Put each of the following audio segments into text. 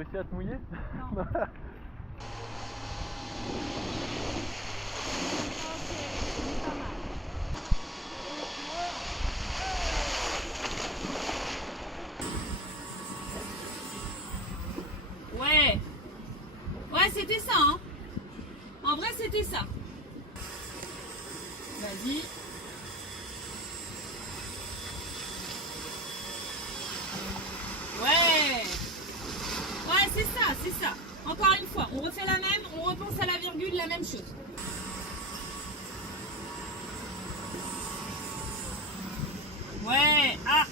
réussi à te mouiller? Non. Ok, c'est pas mal. Ouais. Ouais, c'était ça, hein. En vrai, c'était ça. Vas-y. Ouais. Ouais, c'est ça, c'est ça. Encore une fois, on refait la même, on repense à la virgule, la même chose. Ouais, ah.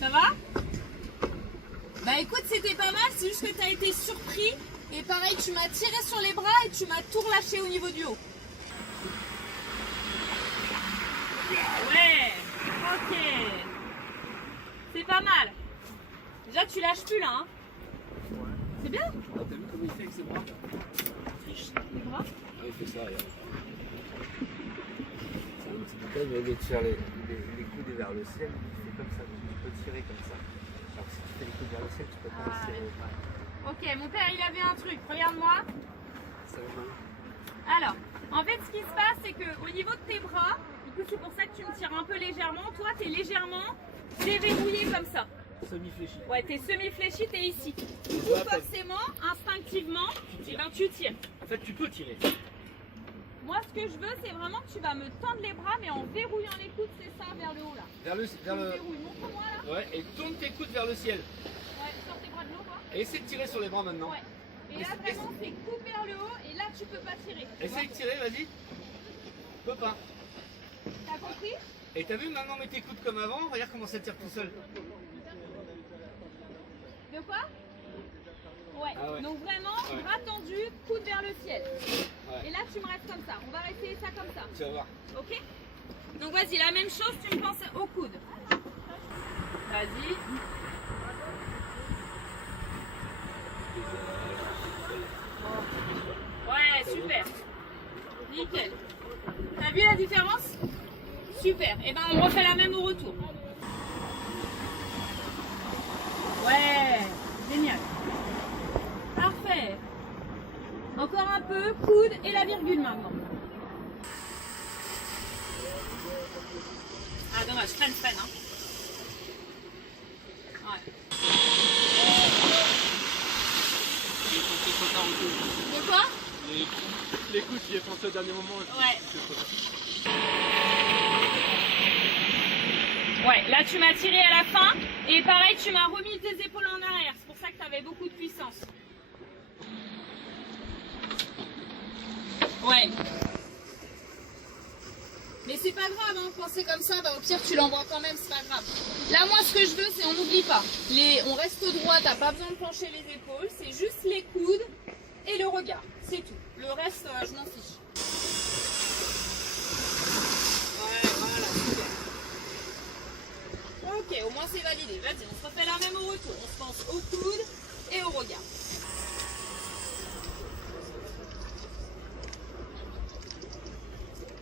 Ça va? Bah écoute, c'était pas mal, c'est juste que t'as été surpris. Et pareil, tu m'as tiré sur les bras et tu m'as tout relâché au niveau du haut. Ouais, ok. C'est pas mal. Déjà, tu lâches plus là, hein. C'est bien. Ah, t'as vu comment il fait avec ses bras? Les bras. Ah, il fait ça, regarde. Quand il va tirer les coudes vers le ciel, il fait comme ça, donc tu peux tirer comme ça. Alors si tu fais les coudes vers le ciel, tu peux pas Ah, tirer. Ok, mon père, il avait un truc. Regarde-moi. Ça va mal. Alors, en fait, ce qui se passe, c'est qu'au niveau de tes bras, du coup, c'est pour ça que tu me tires un peu légèrement. Toi, t'es légèrement déverrouillé comme ça. Semi-fléchi. Ouais, t'es semi-fléchi, t'es ici. Du coup, forcément, instinctivement, eh ben, tu tires. En fait, tu peux tirer. Moi, ce que je veux, c'est vraiment que tu vas me tendre les bras, mais en verrouillant les coudes, c'est ça, vers le haut, là. Vers le... Tu me verrouilles. Montre-moi, là. Ouais, et tourne tes coudes vers le ciel. Ouais, sors tes bras de l'eau, quoi. Et essaie de tirer sur les bras maintenant. Ouais. Et là, vraiment, c'est coude vers le haut, et là, tu peux pas tirer. Essaye de tirer, vas-y. Peux pas. T'as compris? Et t'as vu maintenant, mets tes coudes comme avant, regarde comment ça tire tout seul. De quoi? Ouais. Ah ouais. Donc vraiment, Ouais. bras tendu, coude vers le ciel. Ouais. Et là, tu me restes comme ça. On va essayer ça comme ça. Tu vas voir. Ok? Donc vas-y, la même chose, tu me penses au coude. Vas-y. Ouais, super. Nickel. T'as vu la différence? Super. Et ben on refait la même au retour. Ouais, génial. Parfait. Encore un peu, coude et la virgule maintenant. Ah dommage, freine, hein. Ouais. De quoi? Les coups, j'y ai pensé au dernier moment. Ouais. Ouais, là tu m'as tiré à la fin et pareil tu m'as remis tes épaules en arrière, c'est pour ça que tu avais beaucoup de puissance. Ouais. Mais c'est pas grave, hein, quand c'est comme ça, bah, au pire tu l'envoies quand même, c'est pas grave. Là moi ce que je veux c'est on n'oublie pas, on reste droit, t'as pas besoin de pencher les épaules, c'est juste les coudes et le regard, c'est tout. Le reste je m'en fiche. Ouais, voilà, super. Ok, au moins c'est validé. Vas-y, on se refait la même au retour. On se pense au coude et au regard.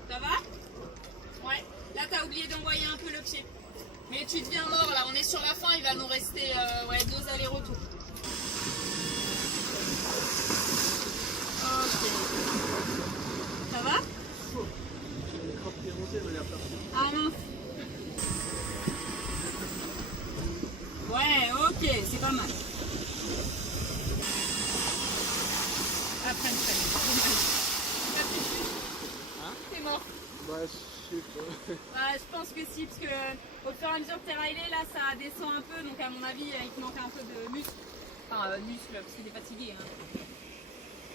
Ça va? Ouais. Là, t'as oublié d'envoyer un peu le pied. Mais tu deviens mort là. On est sur la fin. Il va nous rester 2 allers-retours. Ok. Ça va? Ah mince. Ouais, ok, c'est pas mal. Après, Hein? T'es mort. Bah, je sais pas. Bah, je pense que si, parce que au fur et à mesure que t'es railé, là, ça descend un peu, donc à mon avis, il te manque un peu de muscle. Enfin, muscle, parce que t'es fatigué. Hein.